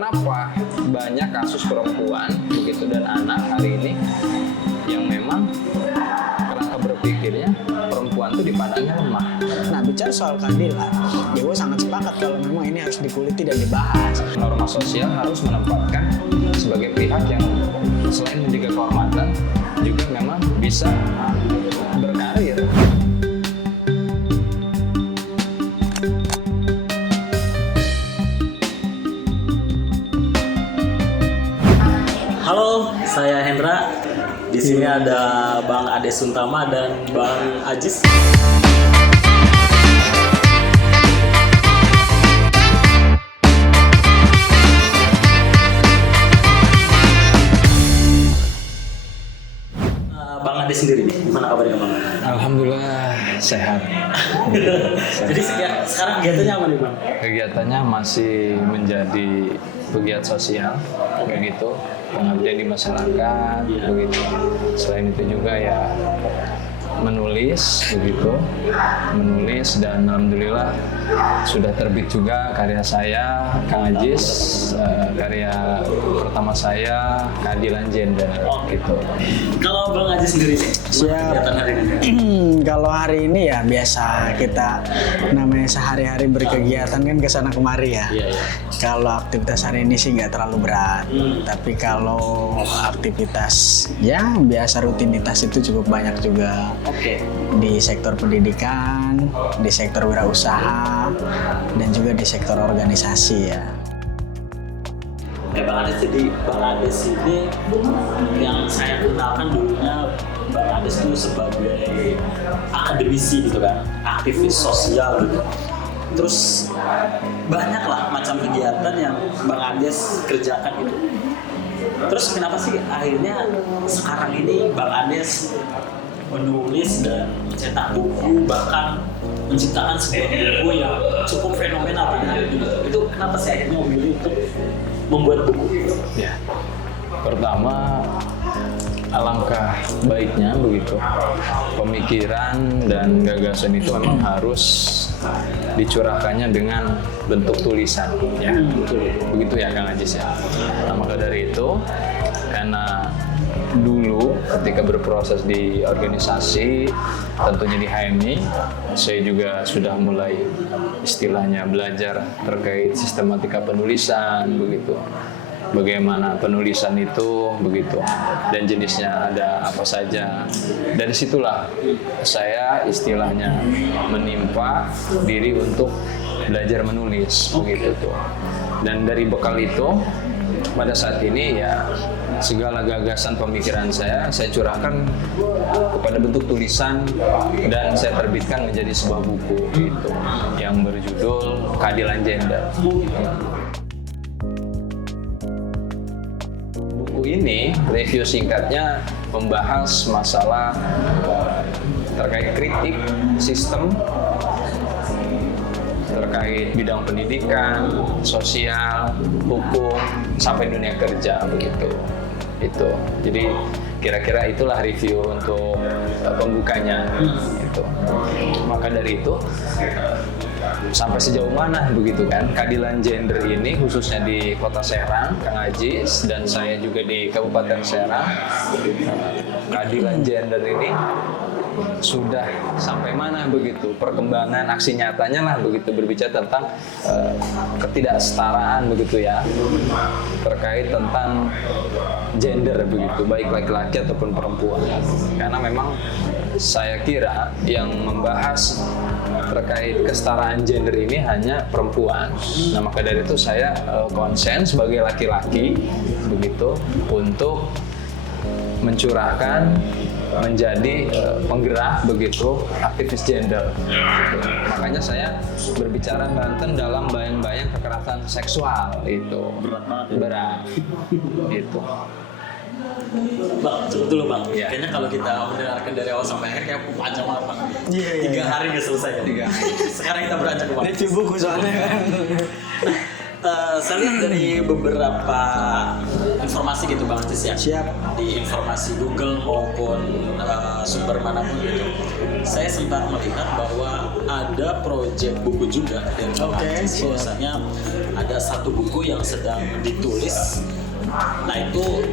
kenapa banyak kasus perempuan begitu dan anak hari ini yang memang kerangka berpikirnya perempuan itu dipandangnya lemah. Nah, bicara soal keadilan, ya gue sangat sepakat kalau memang ini harus dikuliti dan dibahas. Norma sosial harus menempatkan sebagai pihak yang selain menjaga kehormatan juga memang bisa berkarir. Halo, saya Hendra. Di sini ada Bang Ade Suntama dan Bang Ajis. Bang Ade sendiri, gimana kabarnya Bang? Alhamdulillah sehat. Jadi sekarang kegiatannya apa nih Bang? Kegiatannya masih menjadi pegiat sosial, begitu, pengabdian di masyarakat, begitu. Selain itu juga ya menulis, begitu, menulis dan alhamdulillah sudah terbit juga karya saya, Kang Ajis, karya pertama saya Keadilan Gender, gitu. Kalau Bang Ajis sendiri, gimana kegiatan hari ini? Kalau hari ini ya biasa kita namanya sehari-hari berkegiatan kan kesana kemari ya. Iya. Kalau aktivitas hari ini sih nggak terlalu berat, tapi kalau aktivitas ya biasa rutinitas itu cukup banyak juga. Oke. Di sektor pendidikan, di sektor wirausaha, dan juga di sektor organisasi ya. Bang Ades, jadi Bang Ades ini yang saya kenalkan dulunya Bang Ades itu sebagai akademisi gitu kan, aktivis sosial gitu. Terus banyak lah macam kegiatan yang Bang Ades kerjakan gitu. Terus kenapa sih akhirnya sekarang ini Bang Ades menulis dan mencetak buku, bahkan menciptakan sebuah buku yang cukup fenomenal gitu. Itu kenapa sih akhirnya memilih untuk membuat buku? Ya, pertama alangkah baiknya begitu pemikiran dan gagasan itu memang harus dicurahkannya dengan bentuk tulisan, ya, begitu ya Kang Ajis ya. Nah, maka dari itu karena dulu ketika berproses di organisasi, tentunya di HMI, saya juga sudah mulai istilahnya belajar terkait sistematika penulisan, begitu. Bagaimana penulisan itu, begitu, dan jenisnya ada apa saja. Dari situlah saya istilahnya menimpa diri untuk belajar menulis, begitu tuh. Dan dari bekal itu, pada saat ini ya segala gagasan pemikiran saya curahkan kepada bentuk tulisan dan saya terbitkan menjadi sebuah buku gitu yang berjudul Keadilan Gender. Buku ini review singkatnya membahas masalah terkait kritik sistem terkait bidang pendidikan, sosial, hukum, sampai dunia kerja, begitu. Itu. Jadi kira-kira itulah review untuk pembukanya. Gitu. Maka dari itu sampai sejauh mana begitu kan Keadilan Gender ini khususnya di Kota Serang, Kang Ajis, dan saya juga di Kabupaten Serang. Keadilan Gender ini sudah sampai mana begitu perkembangan aksi nyatanya lah begitu, berbicara tentang ketidaksetaraan begitu ya terkait tentang gender begitu, baik laki-laki ataupun perempuan. Karena memang saya kira yang membahas terkait kesetaraan gender ini hanya perempuan. Nah, maka dari itu saya konsen sebagai laki-laki begitu untuk mencurahkan menjadi penggerak begitu aktivis gender. Makanya saya berbicara Banten dalam bayang-bayang kekerasan seksual itu berat itu. Bang, cepet dulu Bang. Ya. Kayaknya kalau kita mendengarkan dari awal sampai akhir kayak panjang banget Bang. Iya. 3 hari nggak selesai ya. 3 hari. Sekarang kita beranjak ke Bang. Review buku soalnya kan. Saya lihat dari beberapa informasi gitu Bang Aziz ya. Siap. Di informasi Google maupun sumber manapun gitu. Saya sempat melihat bahwa ada proyek buku juga dari Bang Oke, Aziz. siap. Bahwasanya ada satu buku yang sedang ditulis. Nah itu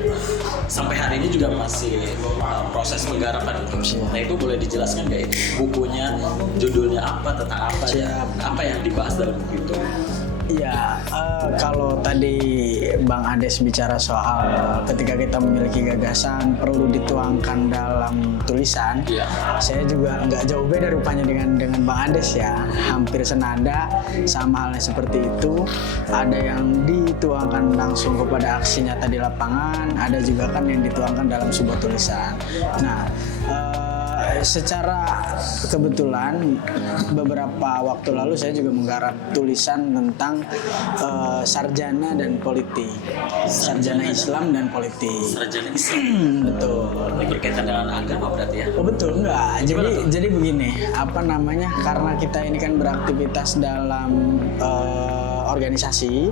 sampai hari ini juga masih proses penggarapan itu. Nah itu boleh dijelaskan nggak itu bukunya, judulnya apa, tentang apa, Siap. apa yang dibahas dalam buku itu? Iya, kalau tadi Bang Ades bicara soal ketika kita memiliki gagasan perlu dituangkan dalam tulisan, Iya. saya juga nggak jauh beda rupanya dengan Bang Ades ya, hampir senada, sama halnya seperti itu. Ada yang dituangkan langsung kepada aksi nyata di lapangan, ada juga kan yang dituangkan dalam sebuah tulisan. Nah, secara kebetulan beberapa waktu lalu saya juga menggarap tulisan tentang sarjana dan politik, sarjana Islam dan politik. Sarjana Islam. Betul. Ini berkaitan dengan agama berarti ya? Oh betul enggak. Jadi begini, apa namanya? Karena kita ini kan beraktivitas dalam organisasi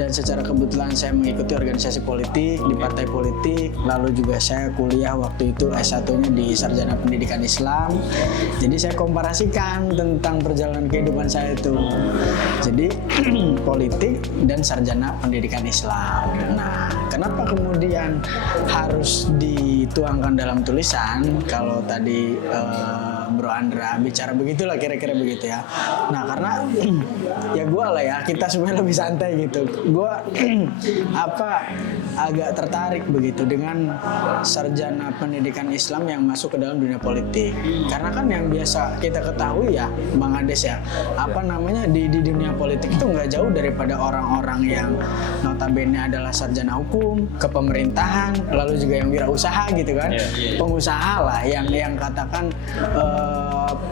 dan secara kebetulan saya mengikuti organisasi politik di partai politik, lalu juga saya kuliah waktu itu S1-nya di Sarjana Pendidikan Islam. Jadi saya komparasikan tentang perjalanan kehidupan saya itu. Jadi politik dan sarjana pendidikan Islam. Nah, kenapa kemudian harus dituangkan dalam tulisan? Kalau tadi Bro Andra bicara begitulah kira-kira begitu ya. Nah karena ya gue lah ya, kita sebenarnya lebih santai gitu. Gue agak tertarik begitu dengan sarjana pendidikan Islam yang masuk ke dalam dunia politik. Karena kan yang biasa kita ketahui ya Bang Ades ya, di dunia politik itu nggak jauh daripada orang-orang yang notabene adalah sarjana hukum, kepemerintahan, lalu juga yang wirausaha gitu kan, pengusaha lah yang katakan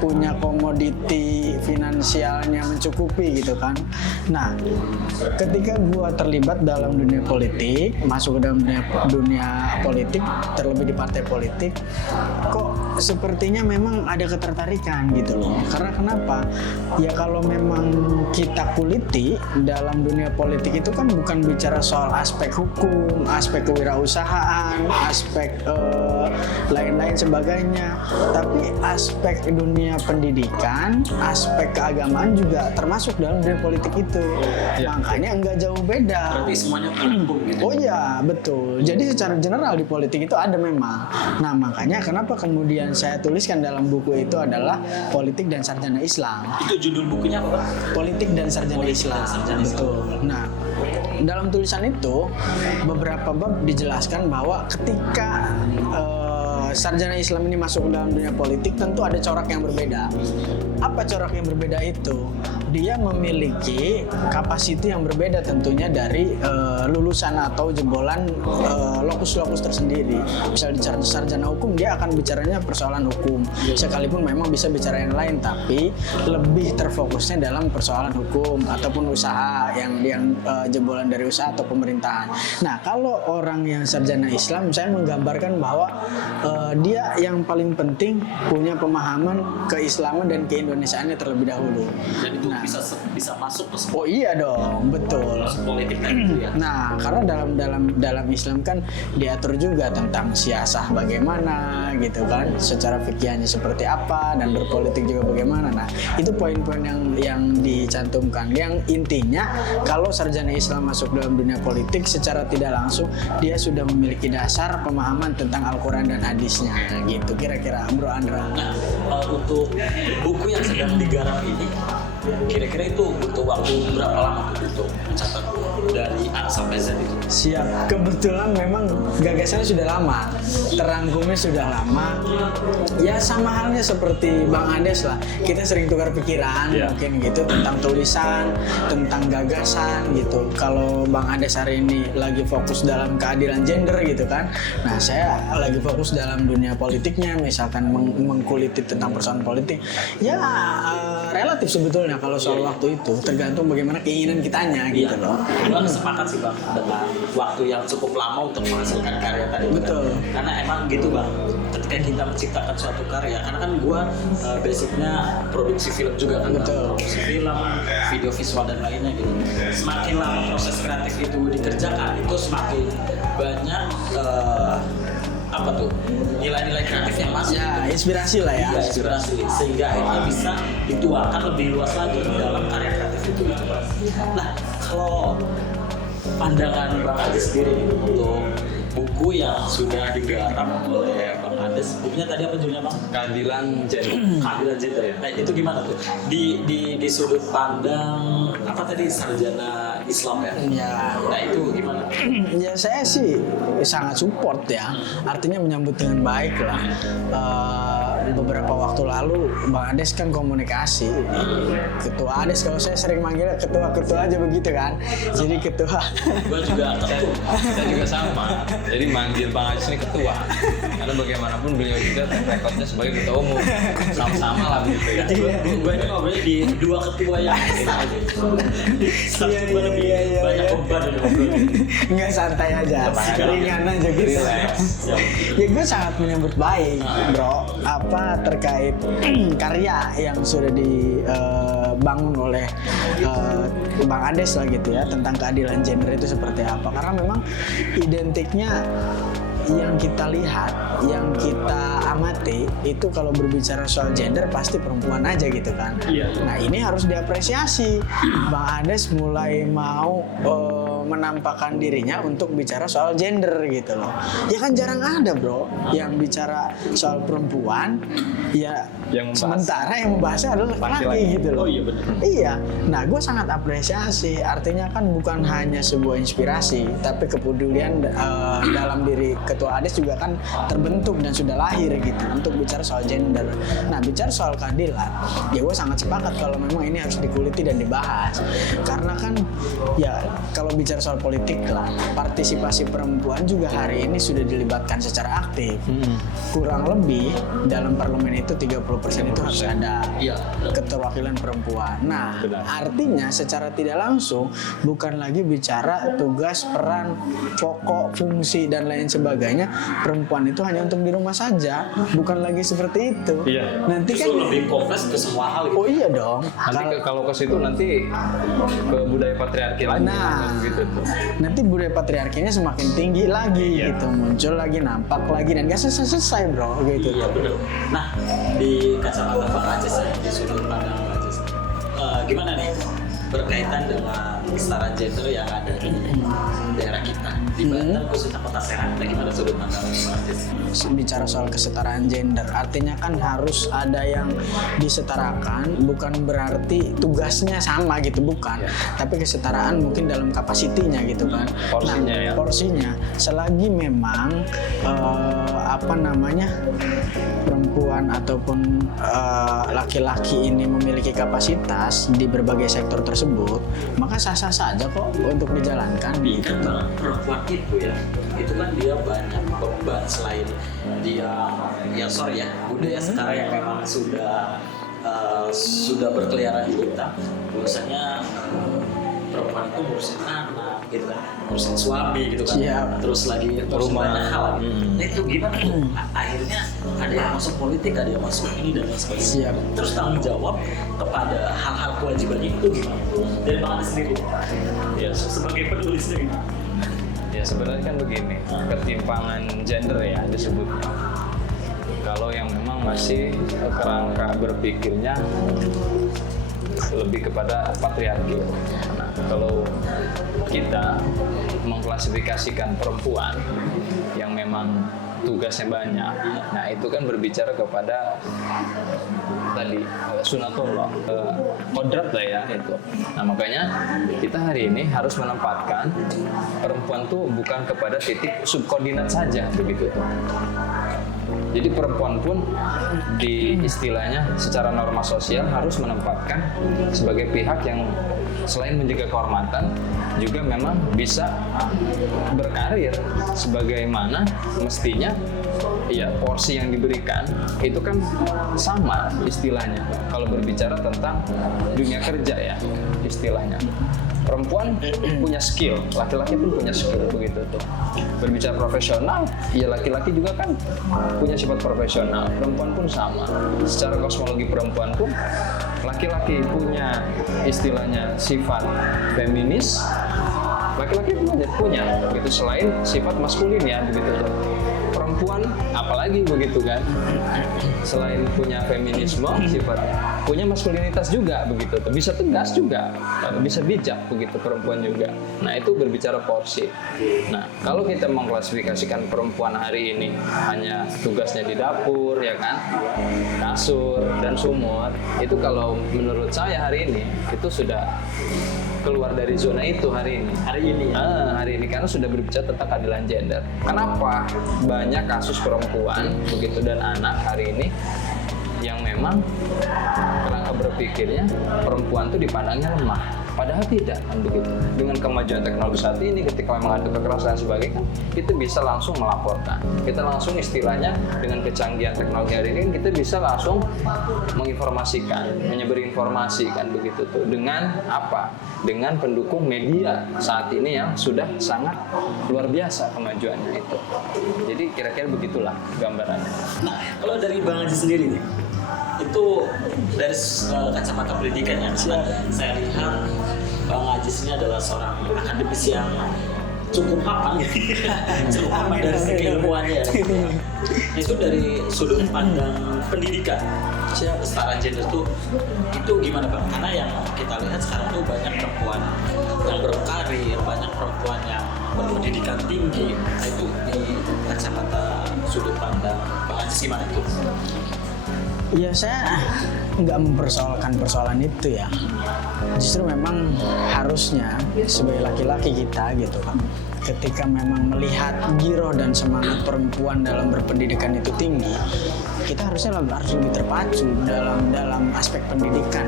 punya komoditi finansialnya mencukupi gitu kan. Nah, ketika gua terlibat dalam dunia politik, masuk ke dalam dunia politik, terlebih di partai politik, kok sepertinya memang ada ketertarikan gitu loh. Karena kenapa? Ya kalau memang kita kuliti dalam dunia politik itu kan bukan bicara soal aspek hukum, aspek kewirausahaan, aspek lain-lain sebagainya, tapi aspek dunia pendidikan, aspek keagamaan juga termasuk dalam dunia politik itu. Makanya enggak jauh beda. Berarti semuanya terhubung gitu. Oh iya, betul. Jadi secara general di politik itu ada memang. Nah, makanya kenapa kemudian saya tuliskan dalam buku itu adalah politik dan sarjana Islam. Itu judul bukunya apa, Pak? Politik dan sarjana Politik Islam. dan sarjana Islam. Betul. Nah, dalam tulisan itu beberapa bab dijelaskan bahwa ketika sarjana Islam ini masuk ke dalam dunia politik tentu ada corak yang berbeda. Apa corak yang berbeda itu? Dia memiliki kapasiti yang berbeda tentunya dari lulusan atau jebolan lokus-lokus tersendiri. Misal di sarjana hukum dia akan bicaranya persoalan hukum, sekalipun memang bisa bicara yang lain, tapi lebih terfokusnya dalam persoalan hukum ataupun usaha yang jebolan dari usaha atau pemerintahan. Nah, kalau orang yang sarjana Islam, saya menggambarkan bahwa dia yang paling penting punya pemahaman keislaman dan keindonesiaannya terlebih dahulu. Dan itu bisa masuk ke Oh iya dong, betul. politik tadi gitu ya. Nah, karena dalam Islam kan diatur juga tentang siasah bagaimana gitu kan, secara fikihnya seperti apa dan berpolitik juga bagaimana. Nah, itu poin-poin yang dicantumkan. Yang intinya kalau sarjana Islam masuk dalam dunia politik secara tidak langsung dia sudah memiliki dasar pemahaman tentang Al-Qur'an dan hadisnya gitu kira-kira, Bro Andra. Nah, untuk buku yang sedang digarap ini, kira-kira itu butuh waktu berapa lama untuk mencatat dari A sampai Z itu? Siap. Kebetulan memang gagasannya sudah lama, terangkumnya sudah lama. Ya sama halnya seperti Bang Ades lah. Kita sering tukar pikiran mungkin gitu tentang tulisan, tentang gagasan gitu. Kalau Bang Ades hari ini lagi fokus dalam keadilan gender gitu kan. Nah, saya lagi fokus dalam dunia politiknya, misalkan mengkuliti tentang persoalan politik. Ya relatif sebetulnya kalau soal waktu itu, tergantung bagaimana keinginan kitanya gitu loh. Gua sepakat sih Bang dengan waktu yang cukup lama untuk menghasilkan karya tadi. Betul. Karena emang gitu bang, ketika kita menciptakan suatu karya, karena kan gua basicnya produksi film juga kan, Betul. produksi film, video visual dan lainnya gitu. Semakin lama proses kreatif itu dikerjakan, itu semakin banyak apa tuh nilai-nilai kreatif yang masuk. Ya, inspirasi lah ya. Iya, inspirasi sehingga akhirnya bisa dituangkan lebih luas lagi dalam karya kreatif itu gitu Bang. Nah kalau pandangan Bang Ades sendiri nih, untuk buku yang sudah digarap oleh Bang Ades, bukunya tadi apa judulnya Bang? Keadilan gender. Keadilan gender ya. Nah itu gimana tuh? Di sudut pandang apa tadi sarjana Islam ya? Ya, Nah itu gimana? ya saya sih sangat support ya. Artinya menyambut dengan baik lah. Beberapa waktu lalu Bang Ades kan komunikasi. Ketua Ades, kalau saya sering manggil ketua-ketua aja begitu kan. Jadi ketua. Gua juga Saya juga sama. Jadi manggil Bang Ades ini ketua. Karena bagaimanapun beliau juga rekodnya sebagai ketua umum. Sama-sama lah begitu ya. gue ini ngobrolnya di dua ketua yang besar gitu. Satu Iya, gue lebih iya, banyak iya. beban dari ngobrol. Nggak, santai aja, Santai. ringan aja gitu. Relax. Ya gue sangat menyambut baik, bro. Apa terkait karya yang sudah dibangun oleh Bang Ades lah gitu ya, tentang keadilan gender itu seperti apa. Karena memang identiknya yang kita lihat, yang kita amati itu kalau berbicara soal gender pasti perempuan aja gitu kan. Iya. Nah ini harus diapresiasi. Bang Ades mulai mau menampakkan dirinya untuk bicara soal gender gitu loh. Ya kan jarang ada bro yang bicara soal perempuan, ya Yang membahas. sementara yang membahasnya adalah laki-laki Laki-laki. gitu loh. Oh iya benar. Iya, nah gue sangat apresiasi. Artinya kan bukan hanya sebuah inspirasi, tapi kepedulian dalam diri Ketua Ades juga kan terbentuk dan sudah lahir gitu untuk bicara soal gender. Nah bicara soal keadilan, ya gue sangat sepakat kalau memang ini harus dikuliti dan dibahas. Karena kan ya kalau bicara soal politik lah, partisipasi perempuan juga hari ini sudah dilibatkan secara aktif. Kurang lebih dalam parlemen itu 30% itu harus ada Iya. keterwakilan perempuan. Nah, Benar. artinya secara tidak langsung bukan lagi bicara tugas, peran, pokok, fungsi dan lain sebagainya. Perempuan itu hanya untuk di rumah saja, bukan lagi seperti itu. Iya. Nanti kan Itu lebih kompleks ke semua hal gitu. oh iya dong. Nanti kalau ke situ nanti ke budaya patriarki lagi. Nah, gitu tuh. nanti budaya patriarkinya semakin tinggi lagi Iya. gitu, muncul lagi, nampak lagi dan gak selesai bro gitu. Iya benar. Nah di kacamata Bang Ades ya, di sudut pandang Bang Ades, gimana nih berkaitan dengan kesetaraan gender yang ada di daerah kita di Banten khususnya Kota Serang? Nah, gimana sudut pandang Bang Ades? Bicara soal kesetaraan gender, artinya kan harus ada yang disetarakan, bukan berarti tugasnya sama gitu, bukan. Tapi kesetaraan mungkin dalam kapasitinya gitu kan. Porsinya ya. Porsinya. Selagi memang apa namanya perempuan ataupun laki-laki ini memiliki kapasitas di berbagai sektor tersebut, maka sah-sah saja kok untuk dijalankan. Kan Bang, perempuan itu ya, itu kan dia banyak beban selain dia ya sorry ya budaya sekarang yang memang sudah berkeliaran di kita, bahwasanya perempuan itu ngurusin anak gitu kan, ngurusin suami gitu kan, Siap. terus lagi ngurusin Rumah. banyak hal gitu. Nah, itu gimana tuh? Akhirnya ada yang masuk politik, ada yang masuk ini dan lain sebagainya. Siap. Terus tanggung jawab kepada hal-hal kewajibannya itu gimana? Dari Bang Ades sendiri Ya, sebagai penulis sendiri. ya sebenarnya kan begini, ketimpangan gender ya disebutnya. Kalau yang memang masih kerangka berpikirnya lebih kepada patriarki. Nah, kalau kita mengklasifikasikan perempuan yang memang tugasnya banyak, nah itu kan berbicara kepada tadi sunatullah, kodrat lah ya itu. Nah makanya kita hari ini harus menempatkan perempuan tuh bukan kepada titik subkoordinat saja begitu tuh. Jadi perempuan pun di istilahnya secara norma sosial harus menempatkan sebagai pihak yang selain menjaga kehormatan juga memang bisa berkarir sebagaimana mestinya. Ya porsi yang diberikan itu kan sama istilahnya kalau berbicara tentang dunia kerja ya istilahnya. perempuan punya skill, laki-laki pun punya skill begitu tuh. Berbicara profesional, ya laki-laki juga kan punya sifat profesional, perempuan pun sama. Secara kosmologi perempuan pun laki-laki punya istilahnya sifat feminis, laki-laki punya begitu, selain sifat maskulin ya begitu tuh. Perempuan apalagi begitu kan, selain punya feminisme sifat, punya maskulinitas juga begitu tuh, bisa tegas juga, bisa bijak begitu perempuan juga. Nah itu berbicara porsi. Nah kalau kita mengklasifikasikan perempuan hari ini hanya tugasnya di dapur ya kan, kasur dan sumur, itu kalau menurut saya hari ini itu sudah keluar dari zona itu hari ini hari ini karena sudah berbicara tentang keadilan gender. Kenapa banyak kasus perempuan begitu dan anak hari ini yang memang kerangka berpikirnya perempuan itu dipandangnya lemah, padahal tidak kan begitu. Dengan kemajuan teknologi saat ini, ketika memang ada kekerasan dan sebagainya kan, kita bisa langsung melaporkan, kita langsung istilahnya dengan kecanggihan teknologi hari ini kita bisa langsung menginformasikan, menyebar informasi kan begitu tuh, dengan apa? Dengan pendukung media saat ini yang sudah sangat luar biasa kemajuannya itu. Jadi kira-kira begitulah gambarannya. Nah, kalau dari Bang Haji sendiri nih, itu dari kacamata pendidikan yang saya lihat Bang Haji ini adalah seorang akademisi yang cukup hafal cukup hafal dari segi ilmuannya ya. Itu dari sudut pandang pendidikan setara gender itu gimana Bang? Karena yang kita lihat sekarang tuh banyak perempuan yang berkarir, banyak perempuan yang berpendidikan tinggi. Nah, itu di kacamata sudut pandang Bang Haji gimana itu? Ya saya nggak mempersoalkan persoalan itu ya. Justru memang harusnya sebagai laki-laki kita gitu kan, ketika memang melihat giroh dan semangat perempuan dalam berpendidikan itu tinggi, kita harus lebih terpacu dalam aspek pendidikan.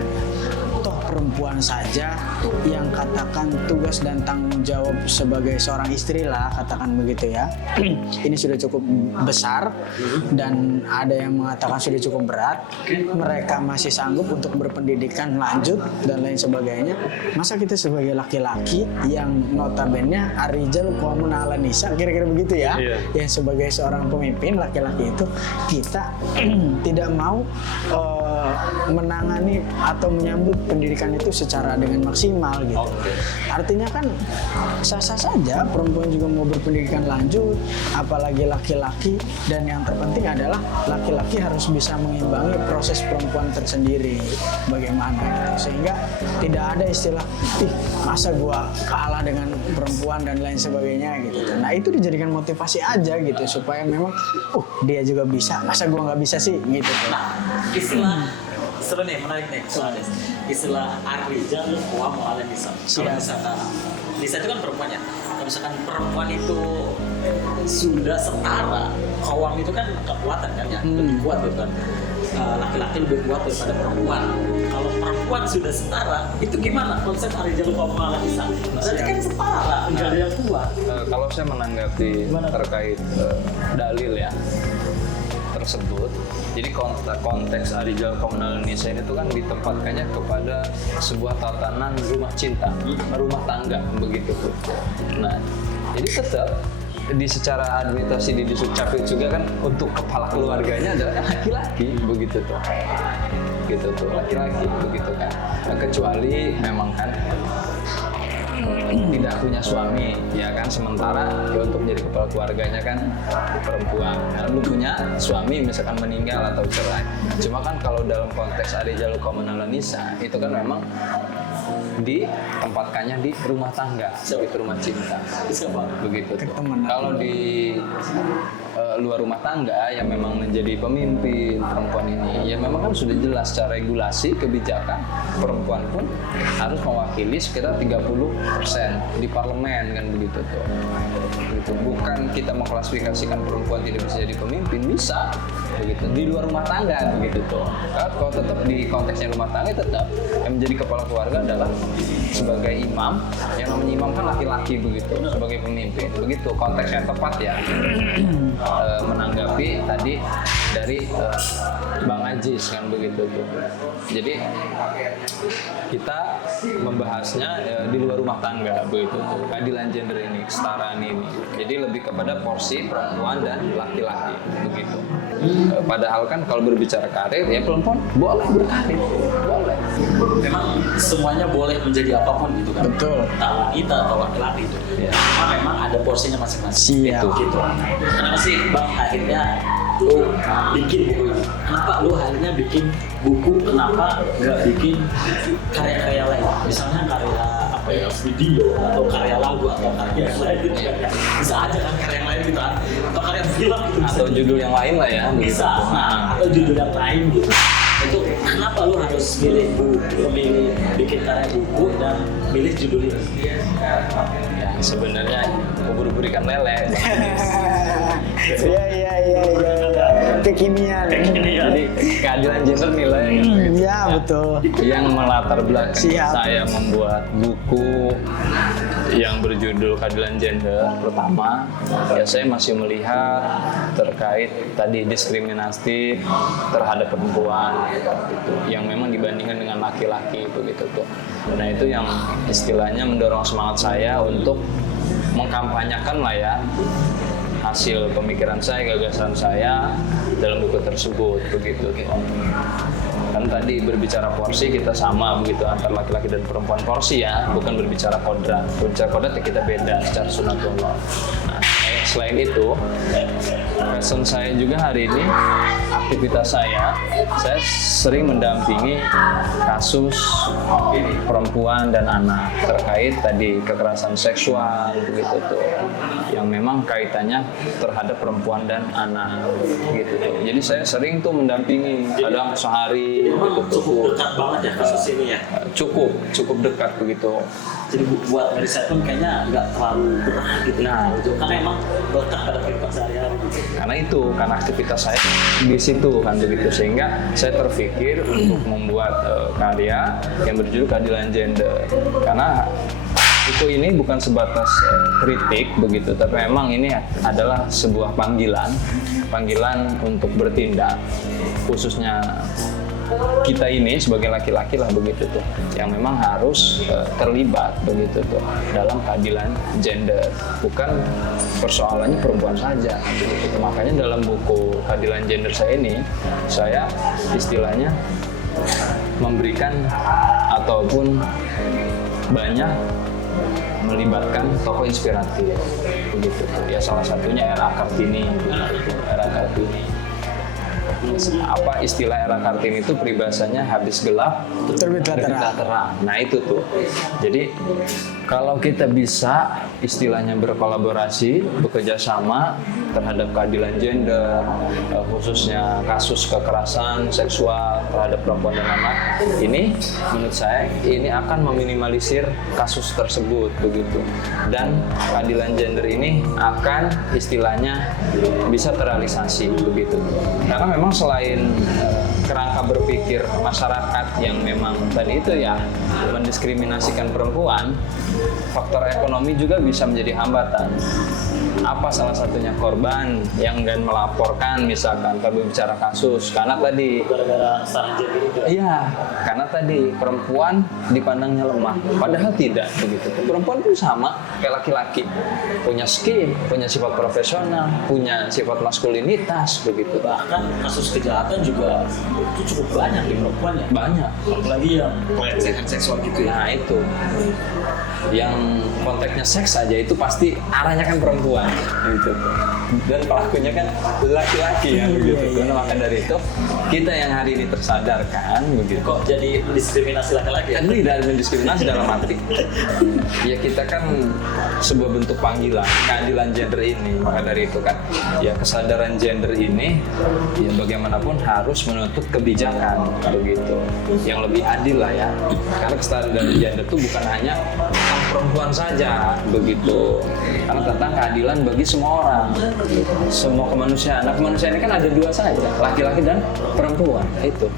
Toh perempuan saja yang katakan tugas dan tanggung jawab sebagai seorang istri lah, katakan begitu ya. Ini sudah cukup besar dan ada yang mengatakan sudah cukup berat. Mereka masih sanggup untuk berpendidikan lanjut dan lain sebagainya. Masa kita sebagai laki-laki yang notabene ar-rijalu qawwamun 'alan nisa, kira-kira begitu ya. Yang sebagai seorang pemimpin laki-laki itu kita tidak mau menangani atau menyambut pendidikan itu secara dengan maksimal gitu. Artinya kan sah-sah saja perempuan juga mau berpendidikan lanjut, apalagi laki-laki, dan yang terpenting adalah laki-laki harus bisa mengimbangi proses perempuan tersendiri bagaimana gitu. Sehingga tidak ada istilah masa gua kalah dengan perempuan dan lain sebagainya gitu. Nah itu dijadikan motivasi aja gitu supaya memang dia juga bisa, masa gua nggak bisa sih gitu. Nah, istilah seru nih, menarik nih soalnya istilah ar-rijal qawwamun 'alan nisa. Kalau misalkan nisa itu kan perempuannya, kalau misalkan perempuan itu sudah setara, qawwam itu kan kekuatan kan ya, lebih kuat gitu kan. Laki-laki lebih kuat daripada perempuan. Kalau perempuan sudah setara, itu gimana konsep ar-rijal qawwamun 'alan nisa? Berarti kan setara, nggak ada yang kuat. Kalau saya menanggapi terkait dalil ya tersebut, jadi konteks ar-rijal qawwamun 'alan nisa ini tuh kan ditempatkannya kepada sebuah tatanan rumah cinta, rumah tangga begitu tuh. Nah, jadi tetap di secara administrasi di Dukcapil juga kan untuk kepala keluarganya adalah laki-laki begitu tuh. Gitu tuh, laki-laki begitu kan. Nah, kecuali memang kan tidak punya suami ya kan, sementara ya untuk menjadi kepala keluarganya kan perempuan. Lalu punya suami misalkan meninggal atau cerai. Cuma kan kalau dalam konteks ar-rijal qawwamun 'alan nisa itu kan memang ditempatkannya di rumah tangga, seperti rumah cinta begitu tuh. Kalau di luar rumah tangga yang memang menjadi pemimpin perempuan ini, ya memang kan sudah jelas secara regulasi kebijakan perempuan pun harus mewakili sekitar 30% di parlemen kan begitu tuh. begitu. Bukan kita mengklasifikasikan perempuan tidak bisa jadi pemimpin, bisa begitu di luar rumah tangga begitu tuh. Kalau tetap di konteksnya rumah tangga, tetap yang menjadi kepala keluarga adalah sebagai imam. Yang namanya imam kan laki-laki begitu, sebagai pemimpin begitu. Konteks yang tepat ya menanggapi tadi dari Bang Ajis kan begitu tuh. Jadi kita membahasnya di luar rumah tangga begitu tuh, keadilan gender ini, kesetaraan ini. Jadi lebih kepada porsi perempuan dan laki-laki begitu. Padahal kan kalau berbicara karir ya perempuan boleh berkarir, boleh. Memang semuanya boleh menjadi apapun gitu kan. Betul. Entah wanita atau laki-laki itu. Ya. Cuma memang ada porsinya masing-masing. Siap. Itu gitu. Kenapa sih Bang akhirnya lu bikin buku ini? Kenapa lu akhirnya bikin buku? Kenapa nggak bikin karya-karya lain? Misalnya karya apa ya, video atau karya lagu atau karya yang lain gitu kan? Bisa aja kan karya yang lain gitu kan? Atau karya film gitu bisa. Atau judul yang lain lah ya begitu. Bisa. Nah, atau judul yang lain gitu. Itu kenapa lu harus milih bikin karya buku dan milih judul ini? Ya sebenarnya ubur-ubur ikan lele. Iya. Kekinian. Jadi keadilan gender nilai Iya betul. yang melatar belakang Siap. saya membuat buku yang berjudul keadilan gender. Pertama, ya saya masih melihat terkait tadi diskriminasi terhadap perempuan gitu, yang memang dibandingkan dengan laki-laki begitu tuh. Nah itu yang istilahnya mendorong semangat saya untuk mengkampanyekan lah ya hasil pemikiran saya, gagasan saya dalam buku tersebut begitu. Kan tadi berbicara porsi kita sama begitu antar laki-laki dan perempuan, porsi ya, bukan berbicara kodrat. Berbicara kodrat ya kita beda secara sunatullah. Nah, selain itu, passion saya juga hari ini, aktivitas saya sering mendampingi kasus perempuan dan anak terkait tadi kekerasan seksual begitu tuh, yang memang kaitannya terhadap perempuan dan anak gitu tuh. Jadi saya sering tuh mendampingi, kadang sehari gitu tuh. Cukup dekat banget ya kasus ini ya. Cukup dekat begitu. Jadi buat riset pun kayaknya nggak terlalu berat gitu. Nah, karena emang lekat pada kehidupan sehari-hari gitu. Karena aktivitas saya di situ kan begitu, sehingga saya terpikir untuk membuat karya yang berjudul keadilan gender. Karena buku ini bukan sebatas kritik begitu, tapi memang ini adalah sebuah panggilan untuk bertindak, khususnya kita ini sebagai laki-laki lah begitu tuh, yang memang harus terlibat begitu tuh dalam keadilan gender, bukan persoalannya perempuan saja begitu. Makanya dalam buku keadilan gender saya ini, saya istilahnya memberikan ataupun banyak melibatkan tokoh inspiratif begitu tuh. Ya salah satunya R.A. Kartini begitu. R.A. Kartini. Apa istilah R.A. Kartini itu peribahasanya habis gelap Terbitlah terang. Nah itu tuh. Jadi kalau kita bisa istilahnya berkolaborasi, bekerja sama terhadap keadilan gender, khususnya kasus kekerasan seksual terhadap perempuan dan anak, ini menurut saya ini akan meminimalisir kasus tersebut begitu. Dan keadilan gender ini akan istilahnya bisa terrealisasi begitu. Karena memang selain kerangka berpikir masyarakat yang memang tadi itu ya mendiskriminasikan perempuan, faktor ekonomi juga bisa menjadi hambatan. Apa salah satunya korban yang enggan melaporkan misalkan kalau bicara kasus karena tadi Gara-gara setara gender itu. iya, karena tadi perempuan dipandangnya lemah, padahal tidak begitu. Perempuan pun sama kayak laki-laki, punya skill, punya sifat profesional, punya sifat maskulinitas begitu. Bahkan kasus kejahatan juga itu cukup banyak di perempuan ya. Banyak. Apalagi yang pelecehan seksual gitu ya. Nah itu, yang konteksnya seks saja itu pasti arahnya kan perempuan gitu. Dan pelakunya kan laki-laki ya begitu. Karena maka dari itu kita yang hari ini tersadarkan begitu. Kok jadi mendiskriminasi laki-laki ya? Kan tidak mendiskriminasi dalam arti ya kita kan sebuah bentuk panggilan keadilan gender ini. Maka dari itu kan ya kesadaran gender ini ya bagaimanapun harus menuntut kebijakan begitu yang lebih adil lah ya. Karena kesadaran gender itu bukan hanya perempuan saja begitu, karena tentang keadilan bagi semua orang, semua kemanusiaan. Nah, kemanusiaan ini kan ada dua saja, laki-laki dan perempuan. Itu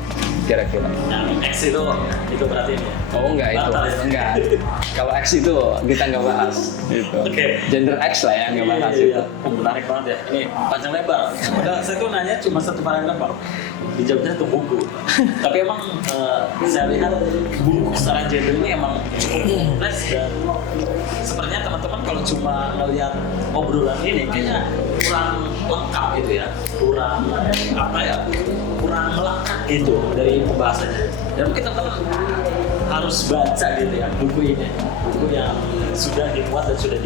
kira-kira. Yang X itu berarti ini. Oh enggak itu, Batal ya? enggak. Kalau X itu kita nggak bahas. Itu. Oke. Gender X lah ya nggak bahas Iya. itu. Oh, menarik banget ya. Ini panjang lebar. Padahal saya tuh nanya cuma satu paragraf, Bang. Dijawabnya satu buku. Tapi emang saya lihat buku secara gender ini emang cukup kompleks dan sepertinya teman-teman kalau cuma ngelihat obrolan ini kayaknya kurang lengkap gitu ya. Kurang apa ya? Kurang melekat gitu dari pembahasannya. Dan mungkin teman-teman harus baca gitu ya buku ini. Buku yang sudah dimuat dan sudah